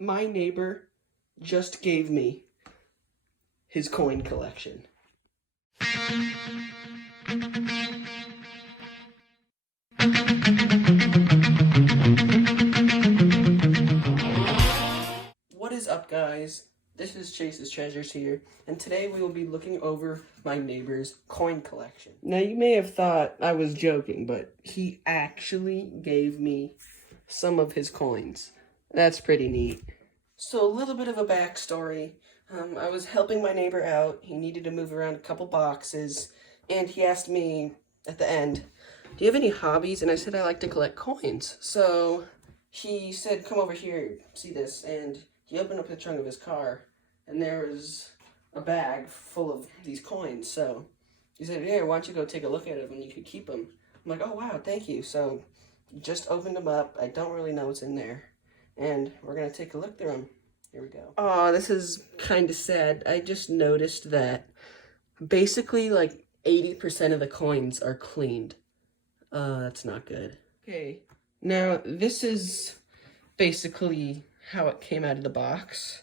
My neighbor just gave me his coin collection. What is up, guys? This is Chase's Treasures here, and today we will be looking over my neighbor's coin collection. Now, you may have thought I was joking, but he actually gave me some of his coins. That's pretty neat. So, a little bit of a backstory. I was helping my neighbor out. He needed to move around a couple boxes, and he asked me at the end, "Do you have any hobbies?" And I said, "I like to collect coins." So he said, "Come over here, see this." And he opened up the trunk of his car, and there was a bag full of these coins. So he said, "Here, why don't you go take a look at them and you could keep them?" I'm like, "Oh, wow, thank you." So just opened them up. I don't really know what's in there, and we're going to take a look through them. Here we go. Oh, this is kind of sad. I just noticed that basically like 80% of the coins are cleaned. That's not good. Okay, now this is basically how it came out of the box.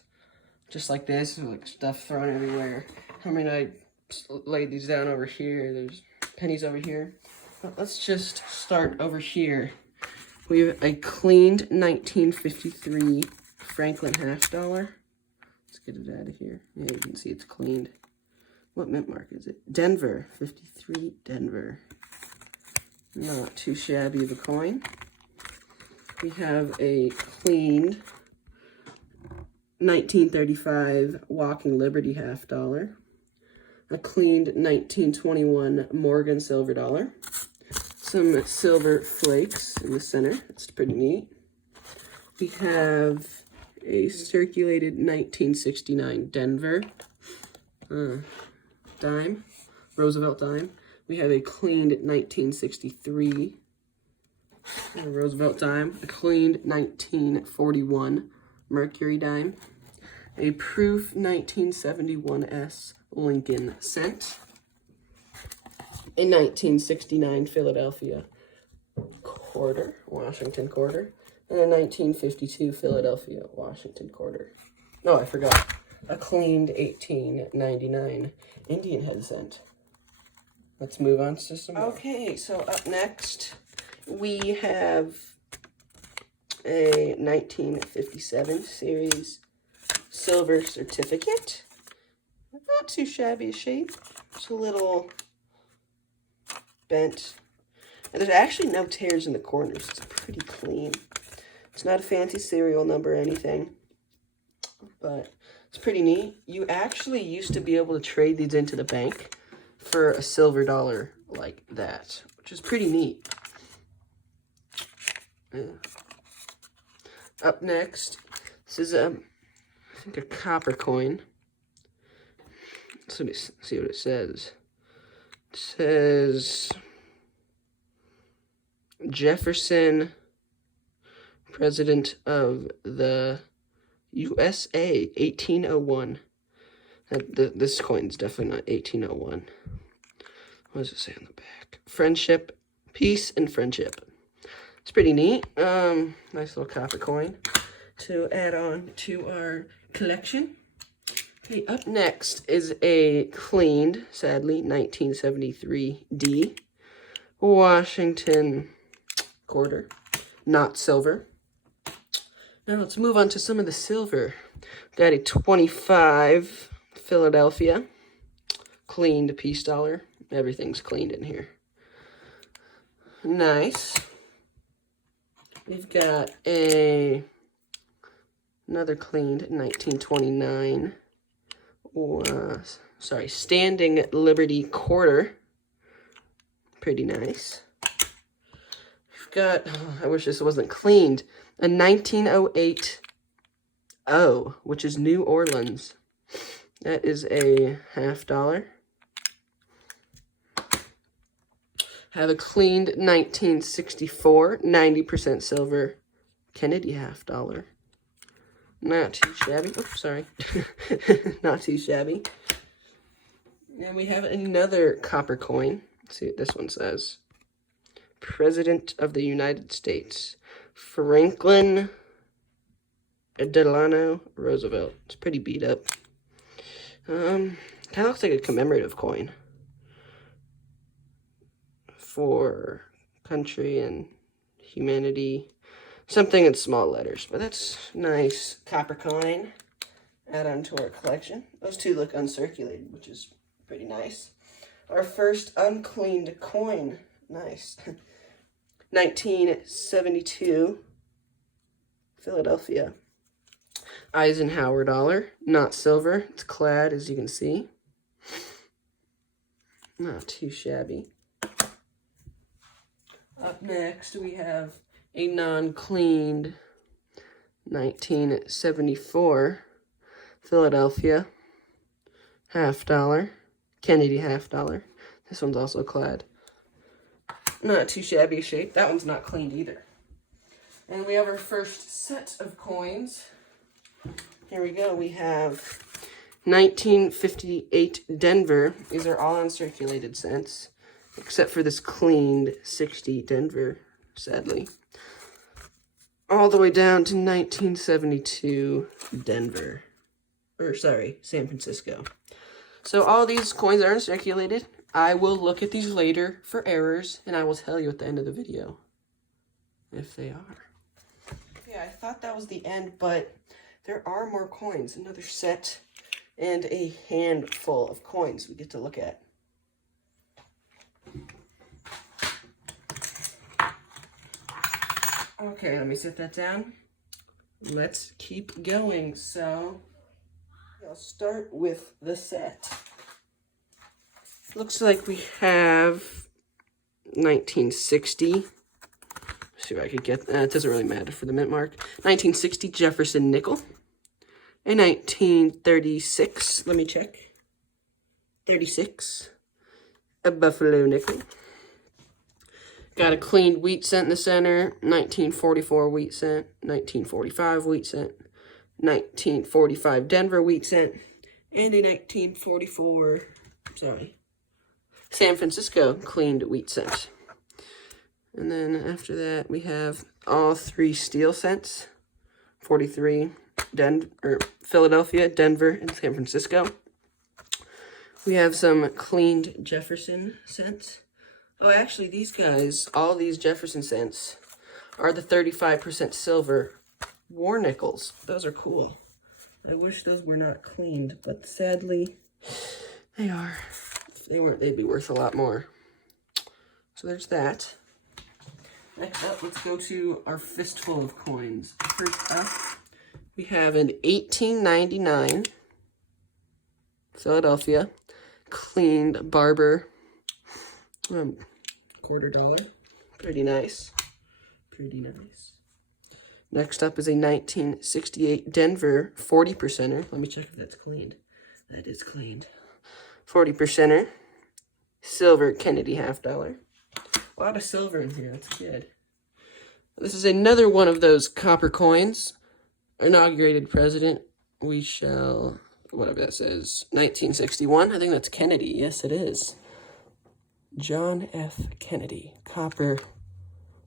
Just like this, with like stuff thrown everywhere. I mean, I laid these down over here. There's pennies over here. But let's just start over here. We have a cleaned 1953 Franklin half dollar. Let's get it out of here. Yeah, you can see it's cleaned. What mint mark is it? Denver, 53 Denver. Not too shabby of a coin. We have a cleaned 1935 Walking Liberty half dollar. A cleaned 1921 Morgan silver dollar. Some silver flakes in the center. That's pretty neat. We have a circulated 1969 Denver dime, Roosevelt dime. We have a cleaned 1963 Roosevelt dime, a cleaned 1941 Mercury dime, a proof 1971 Lincoln cent, a 1969 Philadelphia quarter, Washington quarter, and a 1952 Philadelphia Washington quarter. No, I forgot. A cleaned 1899 Indian head cent. Let's move on to some more. Okay, so up next, we have a 1957 series silver certificate. Not too shabby a shape. It's a little bent. And there's actually no tears in the corners. It's pretty clean. It's not a fancy serial number or anything, but it's pretty neat. You actually used to be able to trade these into the bank for a silver dollar like that, which is pretty neat. Yeah. Up next, this is I think a copper coin. Let's see what it says. It says Jefferson, President of the USA, 1801. This coin's definitely not 1801. What does it say on the back? Friendship, peace, and friendship. It's pretty neat. Nice little copper coin to add on to our collection. Okay, up next is a cleaned, sadly, 1973 D Washington quarter, not silver. Now let's move on to some of the silver. Got a 25 Philadelphia cleaned piece dollar. Everything's cleaned in here. Nice. We've got another cleaned 1929. Standing Liberty quarter. Pretty nice. We've got, I wish this wasn't cleaned, a 1908 O, which is New Orleans. That is a half dollar. Have a cleaned 1964, 90% silver Kennedy half dollar. Not too shabby. Oops, sorry. Not too shabby. And we have another copper coin. Let's see what this one says. President of the United States. Franklin Delano Roosevelt. It's pretty beat up. Kind of looks like a commemorative coin for country and humanity. Something in small letters, but that's nice. Copper coin. Add on to our collection. Those two look uncirculated, which is pretty nice. Our first uncleaned coin. Nice. 1972. Philadelphia. Eisenhower dollar. Not silver. It's clad, as you can see. Not too shabby. Up next, we have a non-cleaned 1974 Philadelphia $50. Kennedy $50. This one's also clad. Not too shabby shape. That one's not cleaned either. And we have our first set of coins. Here we go. We have 1958 Denver. These are all uncirculated cents, except for this cleaned 60 Denver, sadly. All the way down to 1972 Denver. San Francisco. So all these coins are uncirculated. I will look at these later for errors, and I will tell you at the end of the video if they are. Yeah, I thought that was the end, but there are more coins. Another set and a handful of coins we get to look at. Okay, let me set that down. Let's keep going. So, I'll start with the set. Looks like we have 1960. Let's see if I could get that. It doesn't really matter for the mint mark. 1960 Jefferson nickel. A 1936, let me check. 36. A Buffalo nickel. Got a cleaned wheat cent in the center, 1944 wheat cent, 1945 wheat cent, 1945 Denver wheat cent, and a 1944, San Francisco cleaned wheat cent. And then after that, we have all three steel cents, 43, Philadelphia, Denver, and San Francisco. We have some cleaned Jefferson cents. Oh, actually, these guys, all these Jefferson cents, are the 35% silver war nickels. Those are cool. I wish those were not cleaned, but sadly, they are. If they weren't, they'd be worth a lot more. So there's that. Next up, let's go to our fistful of coins. First up, we have an 1899 Philadelphia cleaned Barber $quarter. Pretty nice. Pretty nice. Next up is a 1968 Denver 40%er. Let me check if that's cleaned. That is cleaned. 40%er. Silver Kennedy $50. A lot of silver in here. That's good. This is another one of those copper coins. Inaugurated president. We shall, whatever that says, 1961. I think that's Kennedy. Yes, it is. John F. Kennedy, copper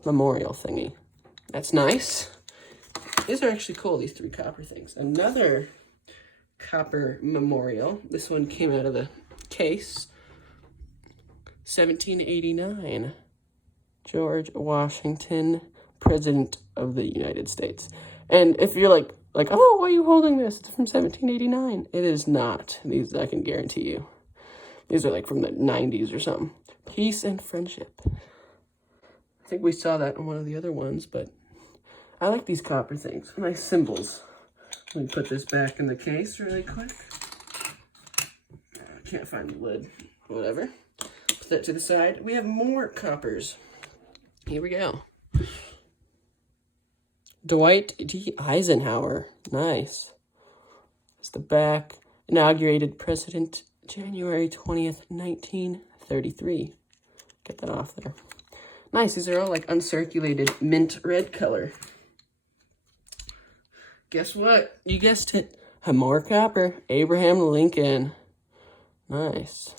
memorial thingy. That's nice. These are actually cool, these three copper things. Another copper memorial. This one came out of the case. 1789. George Washington, President of the United States. And if you're like, oh, why are you holding this? It's from 1789. It is not. These, I can guarantee you. These are like from the 90s or something. Peace and friendship. I think we saw that in one of the other ones, but I like these copper things. Nice symbols. Let me put this back in the case really quick. I can't find the lid. Whatever. Put that to the side. We have more coppers. Here we go. Dwight D. Eisenhower. Nice. It's the back. Inaugurated President January 20th, 1933. Get that off there. Nice. These are all like uncirculated mint red color. Guess what? You guessed it. More copper. Abraham Lincoln. Nice.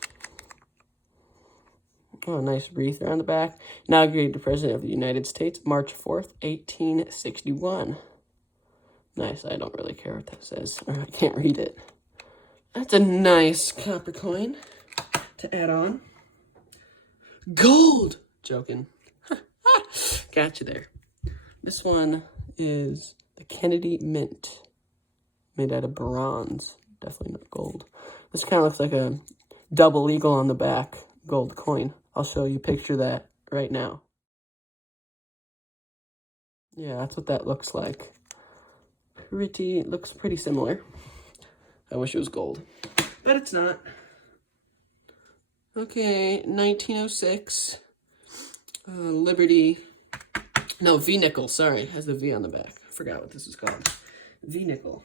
Oh, nice wreath around the back. Inaugurated President of the United States, March 4th, 1861. Nice, I don't really care what that says, or I can't read it. That's a nice copper coin to add on. Gold! Joking. Got you there. This one is the Kennedy Mint, made out of bronze. Definitely not gold. This kind of looks like a double eagle on the back gold coin. I'll show you a picture of that right now. Yeah, that's what that looks like. Looks pretty similar. I wish it was gold, but it's not. Okay, 1906. Liberty. No, V-nickel, sorry. Has the V on the back. I forgot what this is called. V-nickel.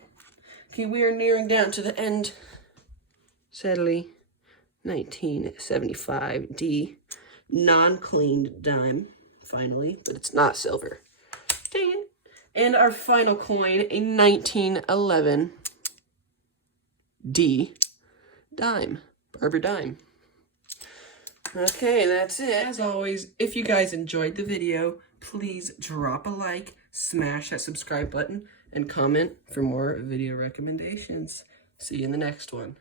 Okay, we are nearing down to the end. Sadly, 1975 D. Non-cleaned dime, finally, but it's not silver. Dang it. And our final coin, a 1911 D dime. Barber dime. Okay, that's it. As always, if you guys enjoyed the video, please drop a like, smash that subscribe button, and comment for more video recommendations. See you in the next one.